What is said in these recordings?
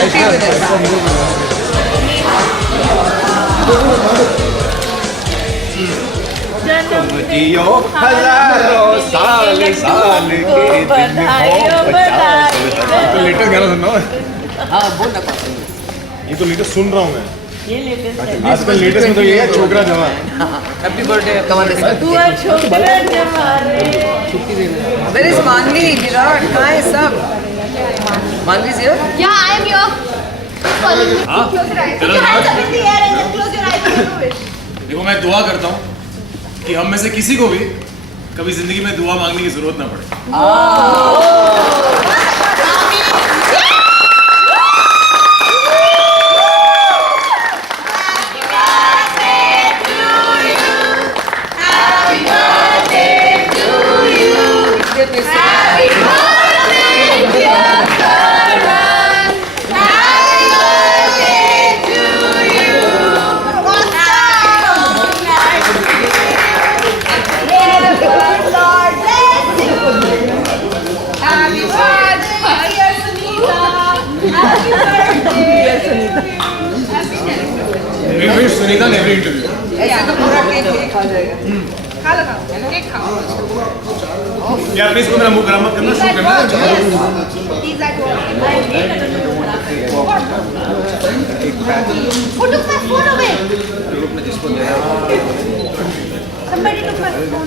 selfie with us. जियो हजारों साल साल के दिन हो 50। तो लेटेस्ट गाना सुन रहा हूँ। हाँ बोल ना ये तो लेटेस्ट सुन रहा हूँ मैं। ये लेटेस्ट आजकल लेटेस्ट में तो ये है छोकरा जवान। हैप्पी बर्थडे कमाल तू और छोकरा जमाने Where is Manvi, Virat? Hi, sub. Manvi is here? Yeah, I am here. Close your eyes. Put your hands up in the air and then close your eyes and make a wish. देखो मैं दुआ करता हूँ कि हम में से किसी को भी कभी जिंदगी में दुआ मांगने की जरूरत ना पड़े। We wish Sunita in every interview. ऐसे तो पूरा केक ही खा जाएगा. खा लो केक खाओ. यार प्लीज मेरा मुंह गरम मत करना, शूट करना है. These are good. Who took my phone away? Somebody took my phone.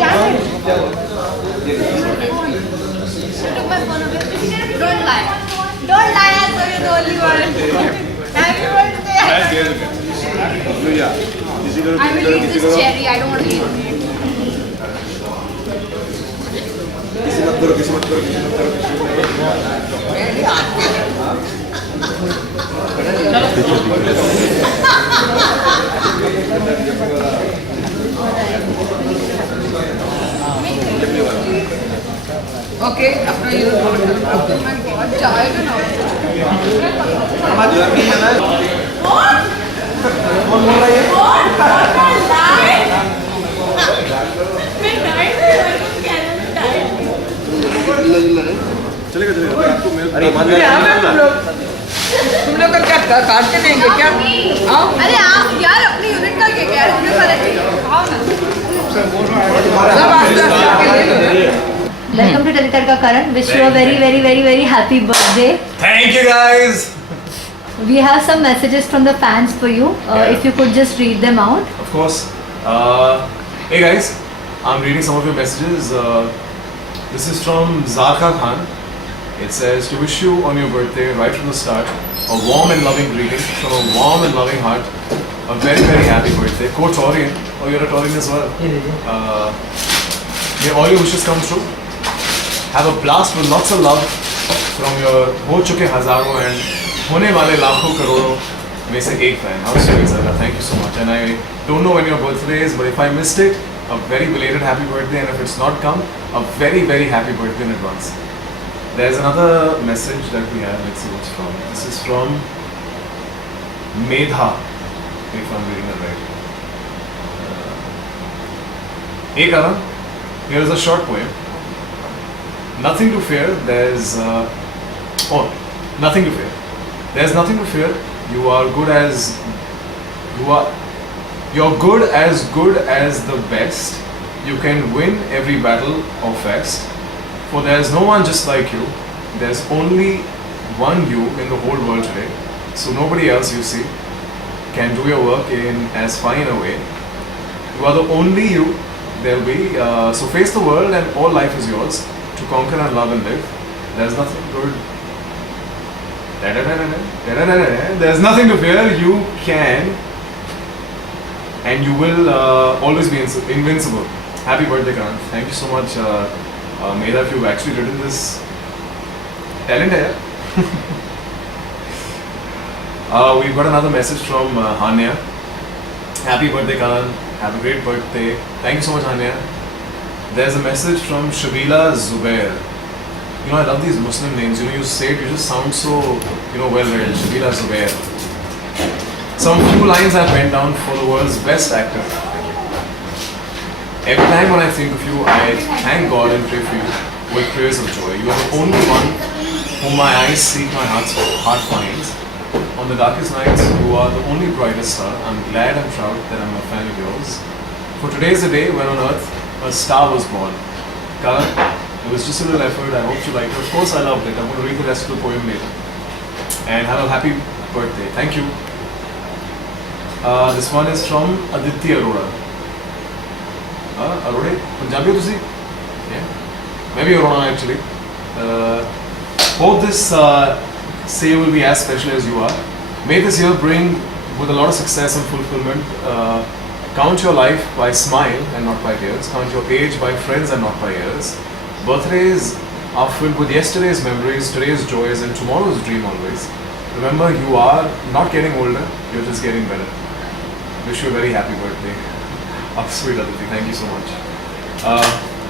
Janet. Who took my phone away? Don't lie. Don't lie, I saw you're the only one. Happy birthday. I will eat this cherry. I don't want to eat it. Okay, अपना ये तो oh my God, जाएगा ना. चलेगा चलेगा आपको मेरे तुम लोग का क्या काटते रहेंगे क्या? आओ. अरे आप यार अपनी यूनिट का केक यार इतने सारे खाओ ना. सब आस्ते आके ले लो. Welcome to Tadka Karan. Wish you a very, very, very, very happy birthday. Thank you guys. We have some messages from the fans for you. If you could just read them out. Of course. Hey guys, I'm reading some of your messages. This is from Zarka Khan. It says to wish you on your birthday right from the start a warm and loving greeting from a warm and loving heart. A very, very happy birthday. Co-Taurian. Oh, you're a Taurian as well. May all your wishes come true. Have a blast with lots of love from your हो चुके हजारों and होने वाले लाखों करोड़ों में से एक fan. How sweet, Zarka. Thank you so much. And I don't know when your birthday is, but if I missed it, a very belated happy birthday. And if it's not come, a very, very happy birthday in advance. There's another message that we have. Let's see what's from. This is from Medha, if I'm reading it right. Hey Karan, here is a short poem. Nothing to fear. Nothing to fear. There's nothing to fear. You're good as the best. You can win every battle or fest. For there's no one just like you. There's only one you in the whole world today. So nobody else you see can do your work in as fine a way. You are the only you there'll be. So face the world and all life is yours to conquer and love and live. There's nothing good. There's nothing to fear. You can and you will always be invincible. Happy birthday, Karan. Thank you so much. Medha, if you've actually written this, talent hai yaar. We've got another message from Hania. Happy birthday, Karan. Have a great birthday. Thank you so much, Hania. There's a message from Shabila Zubair. You know, I love these Muslim names. You know, you say it, you just sound so, well read. Shabila Zubair. Some few lines I've penned down for the world's best actor. Every time when I think of you, I thank God and pray for you with prayers of joy. You are the only one whom my eyes seek, my heart finds. On the darkest nights, you are the only brightest star. I'm glad and proud that I'm a fan of yours. For today is the day when on earth a star was born. Karan, it was just a little effort. I hope you liked it. Of course, I loved it. I'm going to read the rest of the poem later. And have a happy birthday. Thank you. This one is from Aditya Arora. Arora? Punjabi ho tusi? Yeah. Maybe Arora actually. Hope this say will be as special as you are. May this year bring with a lot of success and fulfillment. Count your life by smile and not by tears. Count your age by friends and not by years. Birthdays are filled with yesterday's memories, today's joys, and tomorrow's dream always. Remember, you are not getting older, you're just getting better. Wish you a very happy birthday. Sweet Aditi, thank you so much.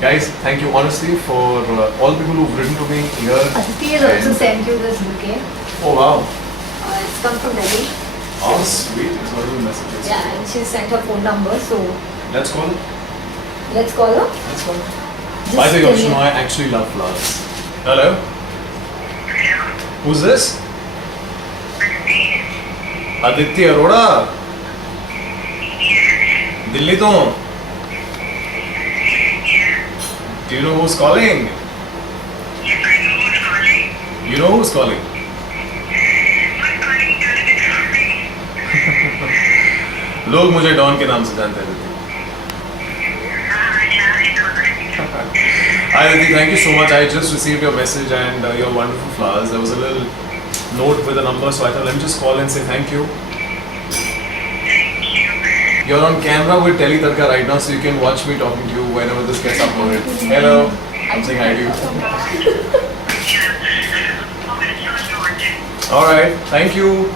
Guys, thank you honestly for all the people who've written to me here. Aditi has also sent you this bouquet. Oh wow. It's come from Delhi. Oh sweet, it's one of the messages. Yeah, and she sent her phone number, so Let's call her. let's call her. Let's call her. Just By the way, tell you me. know I actually love flowers. Hello? Who's this? Aditya Arora? Delhi to? Do you know who's calling? You know who's calling? लोग मुझे don के नाम से जानते हैं Aditi. Hi Aditi, thank you so much. I just received your message and your wonderful flowers. There was a little note with a number, so I thought let me just call and say thank you. You're on camera with Telly Tadka right now, so you can watch me talking to you whenever this gets uploaded. Hello, I'm saying hi to you. Alright, thank you.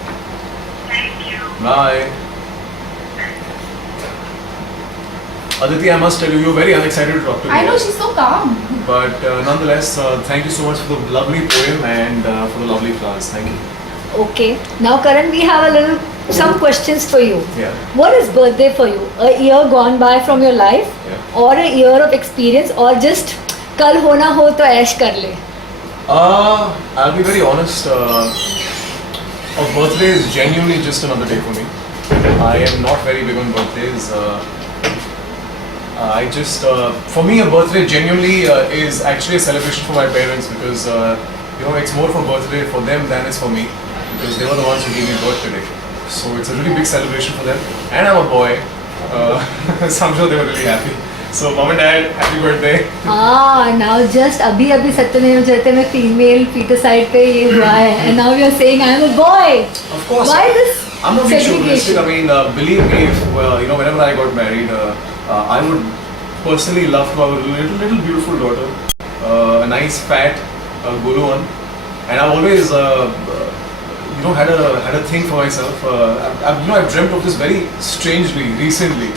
Bye. Aditi, I must tell you, you're very unexcited to talk to me. I know, she's so calm. But nonetheless, thank you so much for the lovely poem and for the lovely flowers. Thank you. Okay. Now, Karan, we have some questions for you. Yeah. What is birthday for you? A year gone by from your life, Yeah. or a year of experience, or just kal hona ho to ऐश कर ले? I'll be very honest. A birthday is genuinely just another day for me. I am not very big on birthdays. I just, for me, a birthday genuinely is actually a celebration for my parents because, it's more for birthday for them than it's for me because they were the ones who gave me birth today. So it's a really big celebration for them. And I'm a boy, so I'm sure they were really happy. So mom and dad, happy birthday. Now just अभी सत्यमेव जयते में female feticide पे ये हुआ है, and now you're saying I'm a boy. Of course. Why this I'm not being chauvinistic. segregation? I mean, believe me, if, whenever I got married, I would personally love to have a little beautiful daughter, a nice fat gulu one, and I've always had a thing for myself. I've dreamt of this very strangely recently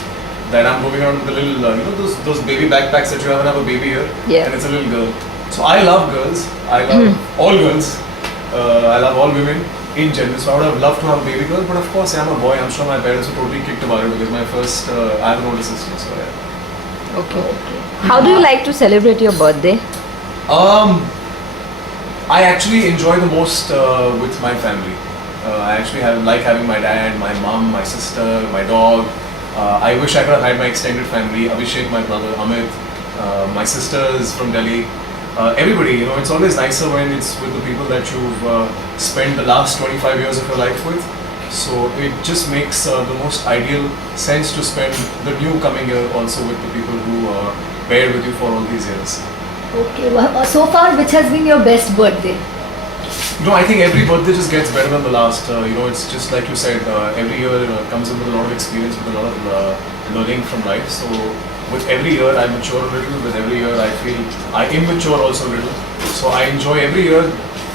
that I'm moving around with the little those baby backpacks that you have and have a baby here, Yeah. and it's a little girl. So I love girls. I love all girls. I love all women in general. So I would have loved to have a baby girl, but of course I'm a boy. I'm sure my parents were totally kicked about it because my first I have an older sister, so yeah. Okay. How do you like to celebrate your birthday? I actually enjoy the most with my family. I actually like having my dad, my mom, my sister, my dog. I wish I could have had my extended family, Abhishek, my brother, Amit, my sisters from Delhi. Everybody, it's always nicer when it's with the people that you've spent the last 25 years of your life with. So it just makes the most ideal sense to spend the new coming year also with the people who paired with you for all these years. Okay. Well, so far, which has been your best birthday? I think every birthday just gets better than the last. It's just like you said, every year comes in with a lot of experience, with a lot of learning from life. So with every year I mature a little, with every year I feel I immature also a little. So I enjoy every year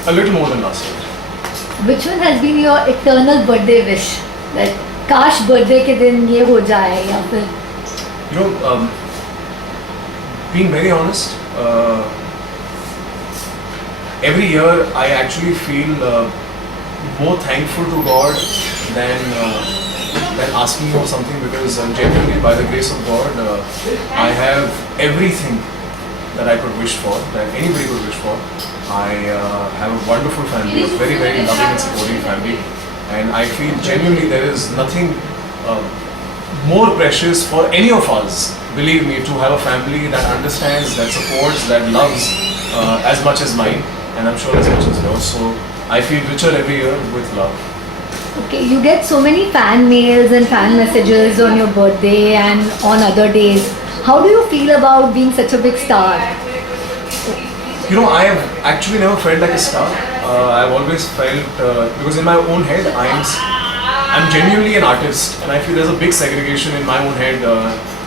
a little more than last year. Which one has been your eternal birthday wish? That काश birthday के दिन ये हो जाए या फिर Being very honest, every year I actually feel more thankful to God than asking for something because genuinely by the grace of God I have everything that I could wish for, that anybody could wish for. I have a wonderful family, a very, very loving and supporting family. And I feel genuinely there is nothing more precious for any of us, believe me, to have a family that understands, that supports, that loves as much as mine, and I'm sure as much as yours. So I feel richer every year with love. Okay, you get so many fan mails and fan messages on your birthday and on other days. How do you feel about being such a big star? You know, I have actually never felt like a star. I've always felt, because in my own head, I'm genuinely an artist, and I feel there's a big segregation in my own head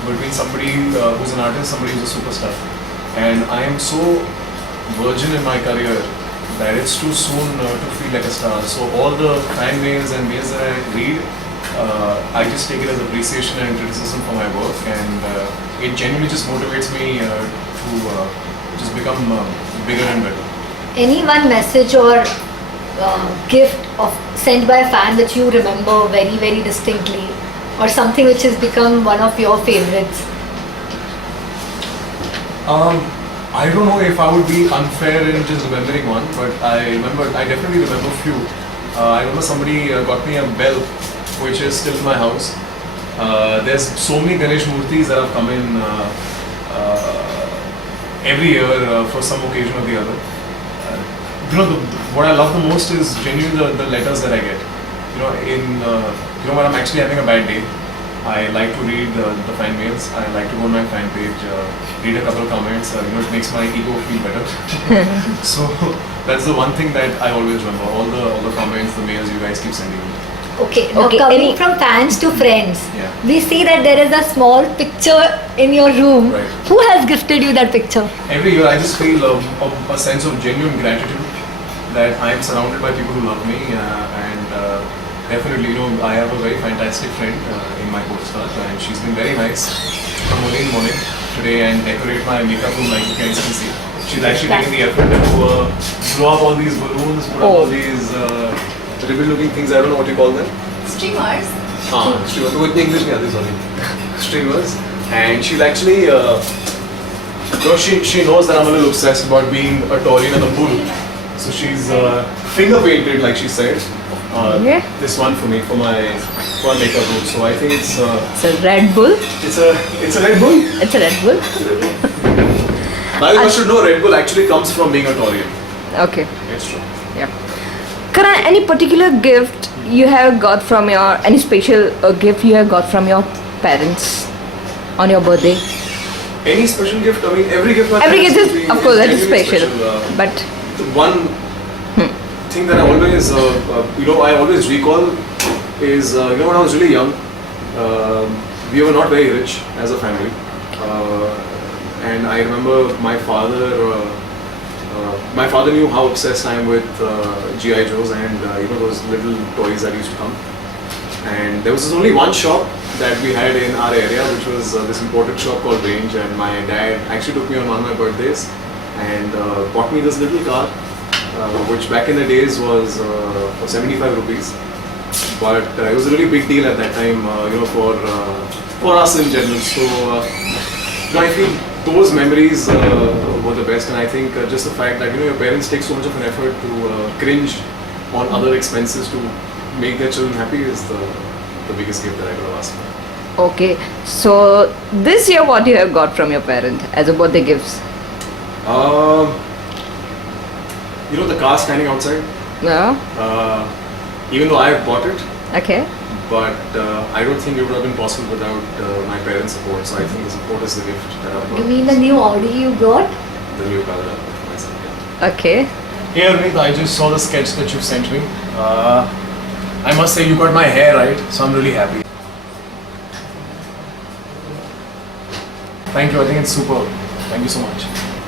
between somebody who's an artist, somebody who's a superstar. And I am so virgin in my career that it's too soon to feel like a star. So all the fan mails and mails that I read, I just take it as appreciation and criticism for my work, and it genuinely just motivates me to just become bigger and better. Any one message or gift sent by a fan that you remember very, very distinctly, or something which has become one of your favorites? I don't know if I would be unfair in just remembering one, but I definitely remember a few. I remember somebody got me a bell, which is still in my house. There's so many Ganesh Murtis that have come in every year for some occasion or the other. What I love the most is genuinely the letters that I get. When I'm actually having a bad day, I like to read the fan mails. I like to go on my fan page, read a couple of comments. It makes my ego feel better. So that's the one thing that I always remember. All the comments, the mails you guys keep sending me. Okay, now coming from fans to friends, Yeah. we see that there is a small picture in your room. Right. Who has gifted you that picture? Every year I just feel a sense of genuine gratitude that I am surrounded by people who love me, and definitely, I have a very fantastic friend in my co-star, and she's been very nice from early in the morning today and decorate my makeup room like you can see. She's actually taken the effort to blow up all these balloons, put up all these ribbon-looking things. I don't know what you call them. Streamers. Streamers. Oh, English नहीं आती, sorry. Streamers. And she's actually, she knows that I'm a little obsessed about being a Taurian in the pool. So she's finger painted, like she said. This one for me, for my makeup room. So I think it's It's a Red Bull. it's a Red Bull. It's a Red Bull. Now you should know Red Bull actually comes from being a Taurian. Okay. It's true. Yeah. Karan, any particular gift you have got from any special gift you have got from your parents on your birthday? Any special gift? I mean, every gift. my Every parents gift give is, me of course, that is genuinely special. But The one thing that I always, I always recall is, when I was really young, we were not very rich as a family. And I remember my father knew how obsessed I am with G.I. Joes and those little toys that used to come. And there was only one shop that we had in our area, which was this imported shop called Range, and my dad actually took me on one of my birthdays and bought me this little car, which back in the days was for 75 rupees. But it was a really big deal at that time, for us in general. So I feel those memories were the best, and I think just the fact that your parents take so much of an effort to cringe on other expenses to make their children happy is the biggest gift that I could have asked for. okay, so this year what you have got from your parent as a birthday gifts? The car standing outside. No. Even though I have bought it, Okay. but I don't think it would have been possible without my parents' support. So I think the support is the gift that I've You got. mean the new Audi you got? The new car that I've got for myself. Yeah. Okay. Hey Arvind, I just saw the sketch that you've sent me. I must say you got my hair right, so I'm really happy. Thank you, I think it's superb. Thank you so much.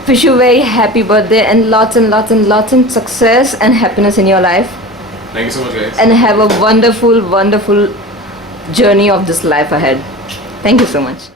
Wish you a very happy birthday and lots and success and happiness in your life. Thank you so much, guys. And have a wonderful, wonderful journey of this life ahead. Thank you so much.